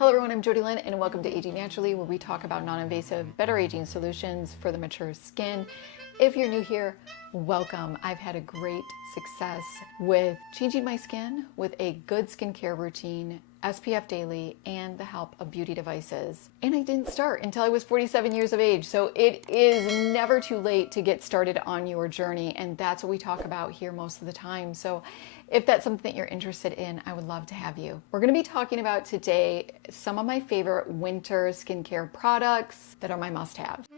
Hello everyone, I'm Jodylynn and welcome to Aging Naturally, where we talk about non-invasive, better aging solutions for the mature skin. If you're new here, welcome. I've had a great success with changing my skin with a good skincare routine, SPF daily, and the help of beauty devices. And I didn't start until I was 47 years of age. So it is never too late to get started on your journey. And that's what we talk about here most of the time. So if that's something that you're interested in, I would love to have you. We're gonna be talking about today some of my favorite winter skincare products that are my must-haves.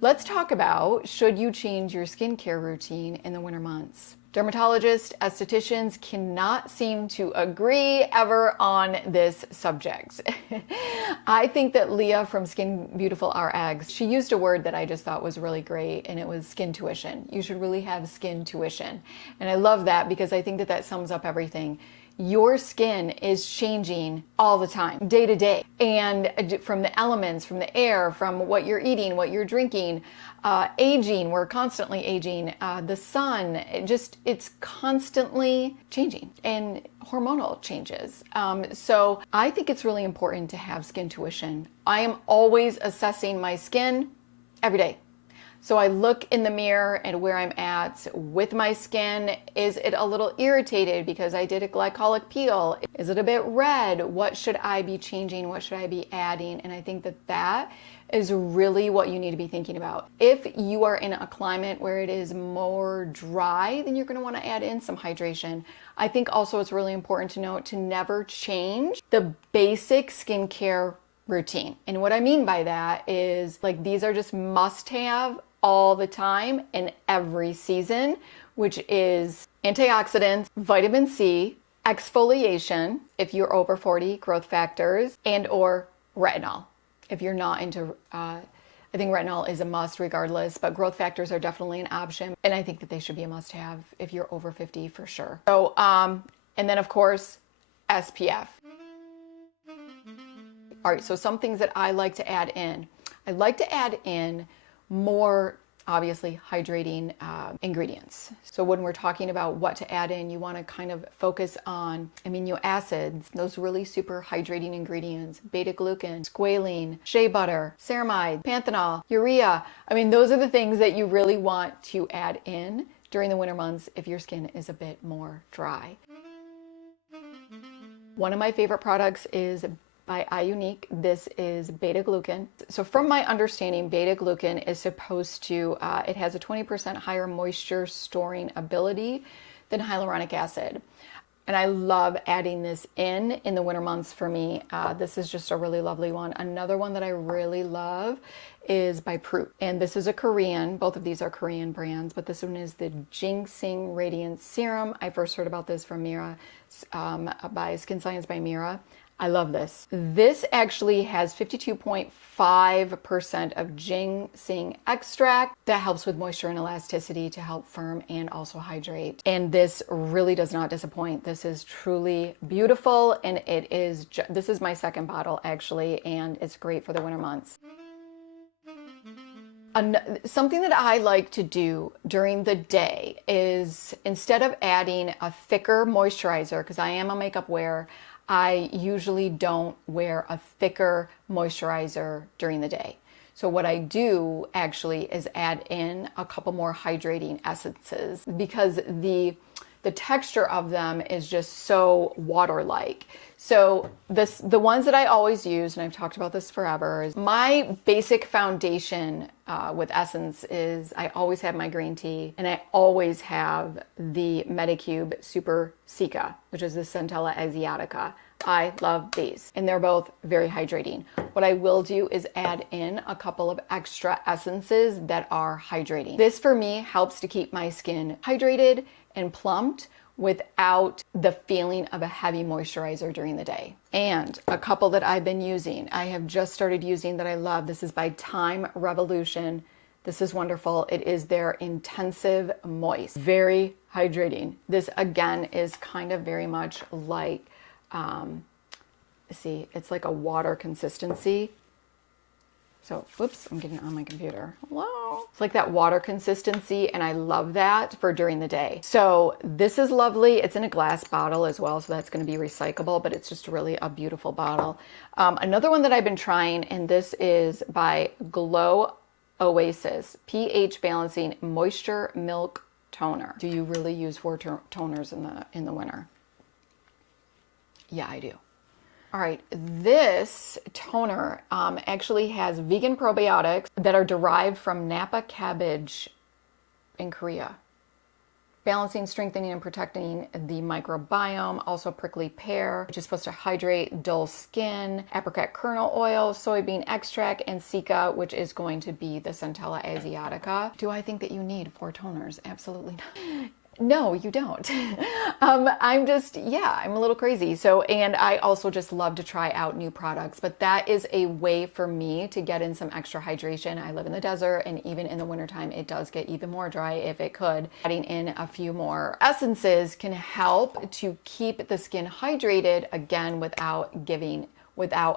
Let's talk about, should you change your skincare routine in the winter months? Dermatologists, estheticians cannot seem to agree ever on this subject. I think that Leah from skinBEAUTIFUL RX, she used a word that I just thought was really great, and it was skin tuition. You should really have skin tuition. And I love that because I think that that sums up everything. Your skin is changing all the time, day to day. And from the elements, from the air, from what you're eating, what you're drinking, aging, we're constantly aging, the sun, it's constantly changing, and hormonal changes. So I think it's really important to have skin tuition. I am always assessing my skin every day. So I look in the mirror and where I'm at with my skin. Is it a little irritated because I did a glycolic peel? Is it a bit red? What should I be changing? What should I be adding? And I think that that is really what you need to be thinking about. If you are in a climate where it is more dry, then you're going to want to add in some hydration. I think also it's really important to note to never change the basic skincare routine. And what I mean by that is, like, these are just must-have all the time in every season, which is antioxidants, vitamin C, exfoliation, if you're over 40, growth factors, and or retinol. If you're not into, I think retinol is a must regardless, but growth factors are definitely an option. And I think that they should be a must-have if you're over 50 for sure. So, and then of course, SPF. All right, so some things that I like to add in. I like to add in more, obviously, hydrating ingredients. So when we're talking about what to add in, you want to kind of focus on amino acids, those really super hydrating ingredients, beta-glucan, squalene, shea butter, ceramide, panthenol, urea. I mean, those are the things that you really want to add in during the winter months if your skin is a bit more dry. One of my favorite products is by Iunik. This is beta-glucan. So from my understanding, beta-glucan is supposed to, it has a 20% higher moisture storing ability than hyaluronic acid. And I love adding this in the winter months for me. This is just a really lovely one. Another one that I really love is by Proot. And this is a Korean, both of these are Korean brands, but this one is the Ginseng Radiance Serum. I first heard about this from Mira, by Skin Science by Mira. I love this. This actually has 52.5% of ginseng extract that helps with moisture and elasticity to help firm and also hydrate. And this really does not disappoint. This is truly beautiful, and it is, this is my second bottle actually, and it's great for the winter months. Something that I like to do during the day is, instead of adding a thicker moisturizer, because I am a makeup wearer, I usually don't wear a thicker moisturizer during the day. So what I do actually is add in a couple more hydrating essences, because the texture of them is just so water-like. So the ones that I always use, and I've talked about this forever, is my basic foundation with essence is I always have my green tea, and I always have the Medicube Super Cica, which is the Centella Asiatica. I love these, and they're both very hydrating. What I will do is add in a couple of extra essences that are hydrating. This for me helps to keep my skin hydrated and plumped without the feeling of a heavy moisturizer during the day. And a couple that I've been using, I have just started using that I love. This is by Time Revolution. This is wonderful. It is their Intensive Moist. Very hydrating. This again is kind of very much like, see, it's like a water consistency. So, whoops, I'm getting on my computer. Hello. It's like that water consistency, and I love that for during the day. So this is lovely. It's in a glass bottle as well, so that's going to be recyclable, but it's just really a beautiful bottle. Another one that I've been trying, and this is by Glow Oasis pH Balancing Moisture Milk Toner. Do you really use 4 toners in the winter? Yeah, I do. All right, this toner actually has vegan probiotics that are derived from Napa cabbage in Korea. Balancing, strengthening, and protecting the microbiome. Also prickly pear, which is supposed to hydrate dull skin. Apricot kernel oil, soybean extract, and Cica, which is going to be the Centella asiatica. Do I think that you need 4 toners? Absolutely not. No, you don't. I'm just, yeah, I'm a little crazy. So, and I also just love to try out new products, but that is a way for me to get in some extra hydration. I live in the desert, and even in the wintertime, it does get even more dry if it could. Adding in a few more essences can help to keep the skin hydrated, again, without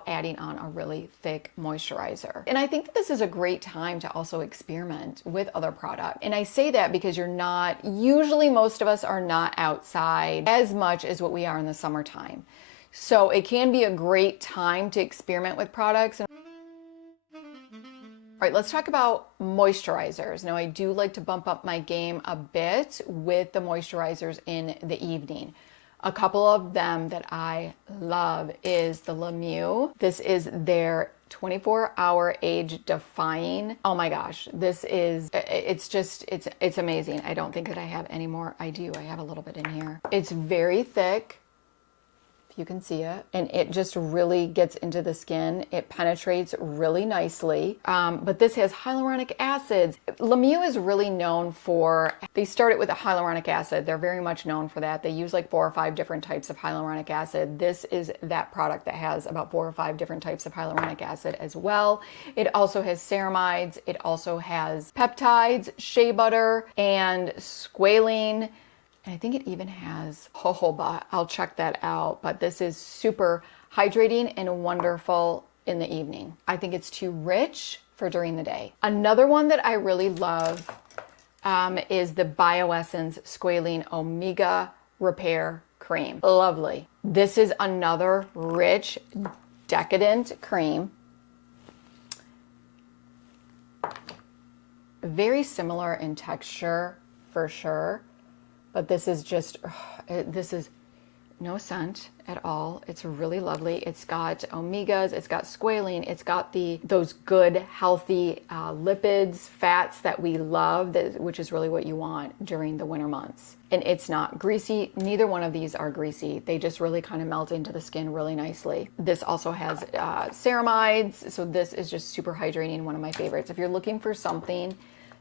adding on a really thick moisturizer. And I think that this is a great time to also experiment with other products. And I say that because usually most of us are not outside as much as what we are in the summertime. So it can be a great time to experiment with products. All right, let's talk about moisturizers. Now, I do like to bump up my game a bit with the moisturizers in the evening. A couple of them that I love is the Mieux. This is their 24-hour age defying. Oh my gosh, it's amazing. I don't think that I have any more. I do, I have a little bit in here. It's very thick, if you can see it, and it just really gets into the skin. It penetrates really nicely, but this has hyaluronic acids. Mieux is really known for, they start it with a hyaluronic acid. They're very much known for that. They use like 4 or 5 different types of hyaluronic acid. This is that product that has about 4 or 5 different types of hyaluronic acid as well. It also has ceramides. It also has peptides, shea butter, and squalene. And I think it even has jojoba. I'll check that out. But this is super hydrating and wonderful in the evening. I think it's too rich for during the day. Another one that I really love is the Bioessence Squalene Omega Repair Cream. Lovely. This is another rich, decadent cream. Very similar in texture for sure. But this is just, this is no scent at all. It's really lovely. It's got omegas, it's got squalene, it's got those good, healthy lipids, fats that we love, which is really what you want during the winter months. And it's not greasy. Neither one of these are greasy. They just really kind of melt into the skin really nicely. This also has ceramides, so this is just super hydrating, one of my favorites. If you're looking for something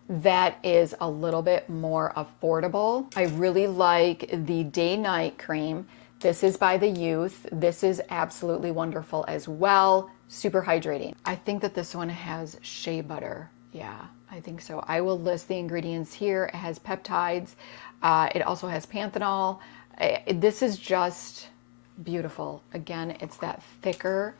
that is a little bit more affordable, I really like the Day-Night Cream. This is by the Yeouth. This is absolutely wonderful as well. Super hydrating. I think that this one has shea butter. Yeah, I think so. I will list the ingredients here. It has peptides. It also has panthenol. This is just beautiful. Again, it's that thicker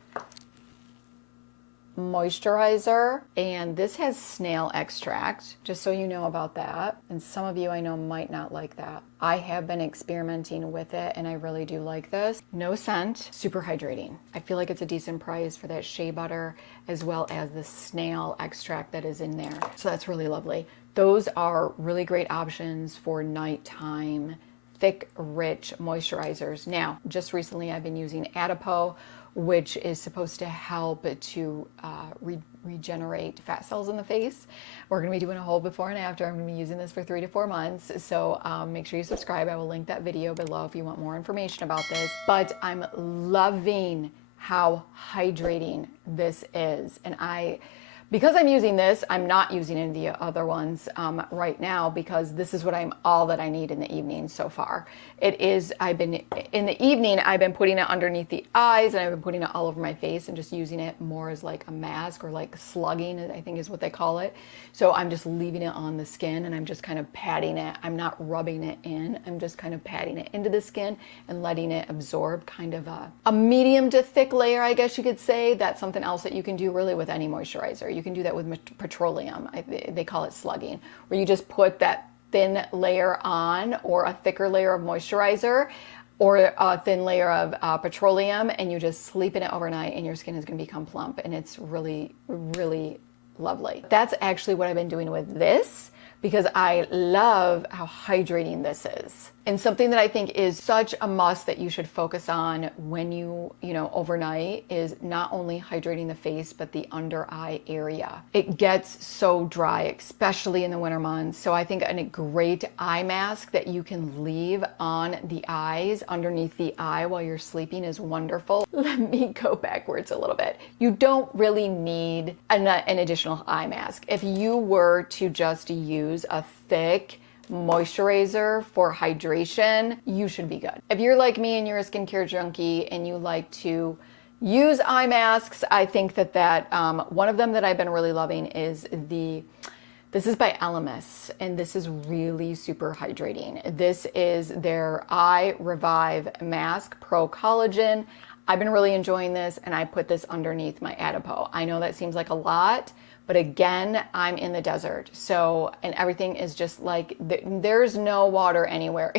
moisturizer, and this has snail extract, just so you know about that. And some of you I know might not like that. I have been experimenting with it, and I really do like this. No scent, super hydrating. I feel like it's a decent price for that shea butter as well as the snail extract that is in there. So that's really lovely. Those are really great options for nighttime, thick, rich moisturizers. Now, just recently I've been using Adipo, which is supposed to help to regenerate fat cells in the face. We're going to be doing a whole before and after. I'm going to be using this for 3 to 4 months. So make sure you subscribe. I will link that video below if you want more information about this. But I'm loving how hydrating this is. And Because I'm using this, I'm not using any of the other ones right now, because this is what all that I need in the evening so far. In the evening, I've been putting it underneath the eyes, and I've been putting it all over my face and just using it more as like a mask, or like slugging, I think is what they call it. So I'm just leaving it on the skin, and I'm just kind of patting it. I'm not rubbing it in. I'm just kind of patting it into the skin and letting it absorb, kind of a medium to thick layer, I guess you could say. That's something else that you can do really with any moisturizer. You can do that with petroleum. They call it slugging, where you just put that thin layer on, or a thicker layer of moisturizer, or a thin layer of petroleum, and you just sleep in it overnight, and your skin is going to become plump, and it's really, really lovely. That's actually what I've been doing with this, because I love how hydrating this is. And something that I think is such a must that you should focus on when you overnight, is not only hydrating the face, but the under eye area. It gets so dry, especially in the winter months. So I think a great eye mask that you can leave on the eyes, underneath the eye while you're sleeping, is wonderful. Let me go backwards a little bit. You don't really need an additional eye mask. If you were to just use a thick moisturizer for hydration, you should be good. If you're like me and you're a skincare junkie and you like to use eye masks, I think that one of them that I've been really loving is this is by Elemis, and this is really super hydrating. This is their Eye Revive Mask Pro Collagen. I've been really enjoying this, and I put this underneath my Adipo. I know that seems like a lot, but again, I'm in the desert, and everything is just like, there's no water anywhere.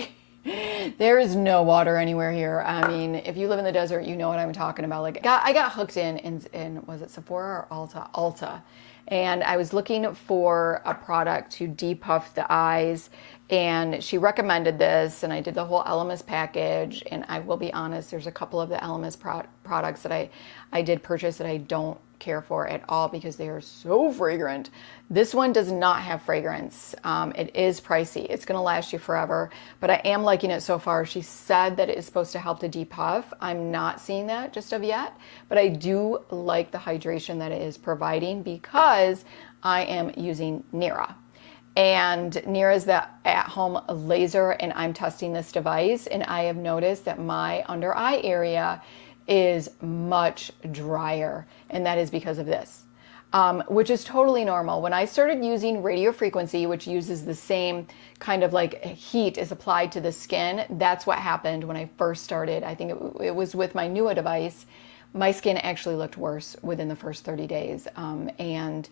There is no water anywhere here. I mean, if you live in the desert, you know what I'm talking about. Like, I got hooked in was it Sephora or Ulta? And I was looking for a product to depuff the eyes, and she recommended this, and I did the whole Elemis package. And I will be honest, there's a couple of the Elemis products that I did purchase that I don't care for at all, because they are so fragrant. This one does not have fragrance. It is pricey. It's going to last you forever, but I am liking it so far. She said that it is supposed to help to depuff. I'm not seeing that just of yet, but I do like the hydration that it is providing, because I am using Nira. And Nira is the at-home laser, and I'm testing this device, and I have noticed that my under eye area is much drier, and that is because of this, which is totally normal. When I started using radio frequency, which uses the same kind of like heat is applied to the skin, that's what happened when I first started. I think it was with my Mieux device. My skin actually looked worse within the first 30 days, and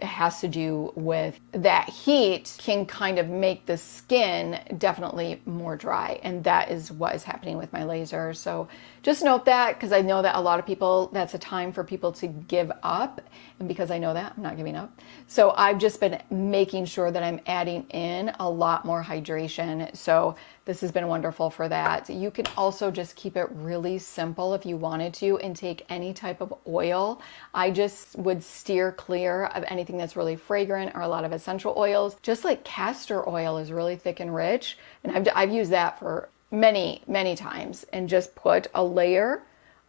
it has to do with that heat can kind of make the skin definitely more dry, and that is what is happening with my laser. So just note that, because I know that a lot of people, that's a time for people to give up, and because I know that, I'm not giving up. So I've just been making sure that I'm adding in a lot more hydration. So this has been wonderful for that. You can also just keep it really simple if you wanted to, and take any type of oil. I just would steer clear of anything that's really fragrant or a lot of essential oils. Just like castor oil is really thick and rich, and I've used that for many, many times, and just put a layer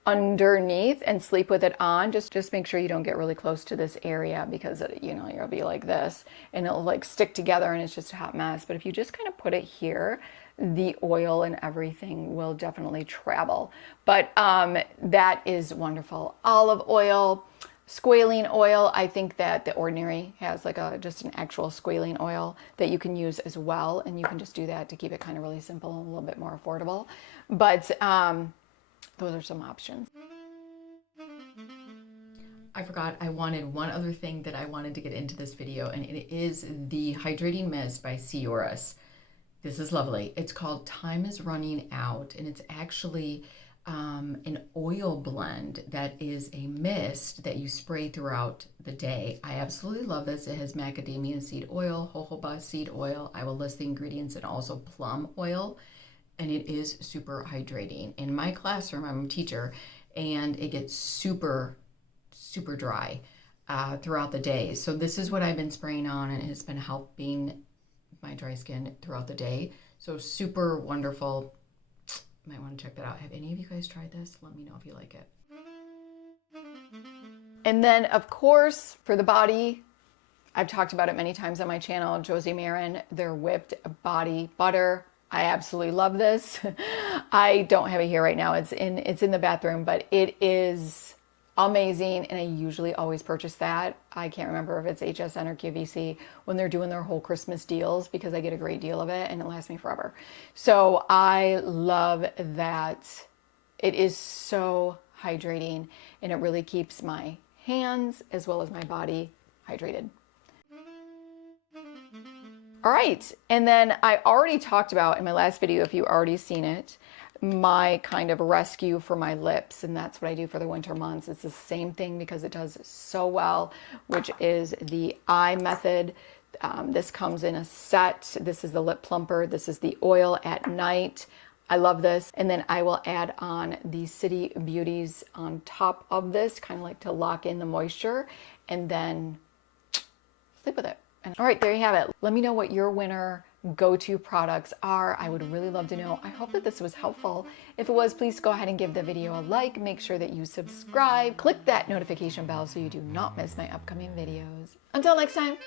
underneath and sleep with it on. Just make sure you don't get really close to this area, because you'll be like this and it'll like stick together and it's just a hot mess. But if you just kind of put it here, the oil and everything will definitely travel. But that is wonderful. Olive oil, squalene oil. I think that The Ordinary has like just an actual squalene oil that you can use as well, and you can just do that to keep it kind of really simple and a little bit more affordable. But those are some options. I forgot I wanted one other thing that I wanted to get into this video, and it is the Hydrating Mist by Sioris. This is lovely. It's called Time is Running Out, and it's actually an oil blend that is a mist that you spray throughout the day. I absolutely love this. It has macadamia seed oil, jojoba seed oil. I will list the ingredients, and also plum oil, and it is super hydrating. In my classroom, I'm a teacher, and it gets super dry throughout the day. So this is what I've been spraying on, and it has been helping my dry skin throughout the day. So super wonderful. Might want to check that out. Have any of you guys tried this? Let me know if you like it. And then of course, for the body, I've talked about it many times on my channel, Josie Maran, their whipped body butter. I absolutely love this. I don't have it here right now. It's in the bathroom, but it is amazing. And I usually always purchase that. I can't remember if it's HSN or QVC when they're doing their whole Christmas deals, because I get a great deal of it and it lasts me forever. So I love that. It is so hydrating and it really keeps my hands as well as my body hydrated. All right, and then I already talked about in my last video, if you already seen it, my kind of rescue for my lips, and that's what I do for the winter months. It's the same thing because it does so well, which is the iMethod. This comes in a set. This is the lip plumper. This is the oil at night. I love this. And then I will add on the City Beauties on top of this, kind of like to lock in the moisture, and then sleep with it. All right, there you have it. Let me know what your winter go-to products are. I would really love to know. I hope that this was helpful. If it was, please go ahead and give the video a like. Make sure that you subscribe. Click that notification bell so you do not miss my upcoming videos. Until next time.